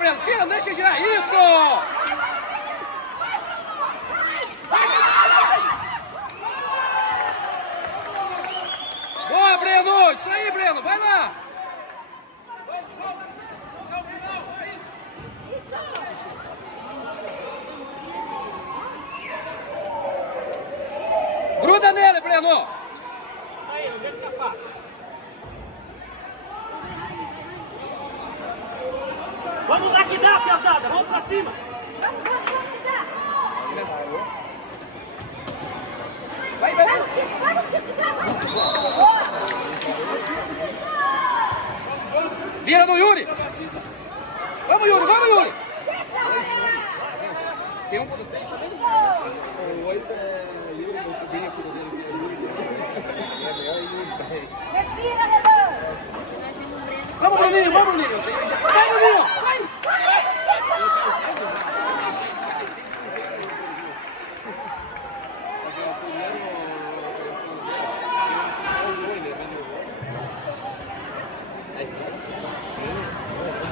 Breno. Tira, não deixa girar. Isso! Boa, Breno. Isso aí, Breno. Vai lá. Gruda nele, Breno. Aí, não deixa escapar. Vamos lá que dá, pesada. Vamos pra cima. Vamos que dá. Vai. Vamos que dá. Boa. Vira no Yuri. Vamos, Yuri. Tem um com vocês também? O 8 é Yuri, meu sobrinho aqui do dele. Respira, Renan. Vamos, Bruninho. Vai, Bruninho. Vai.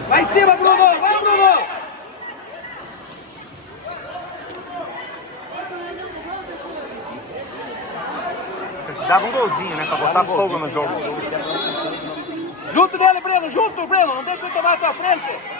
Vai em cima, Bruno! Vai, Bruno! Precisava um golzinho, né? Pra botar fogo no jogo. Junto dele, Breno! Junto, Breno! Não deixa ele tomar a tua frente!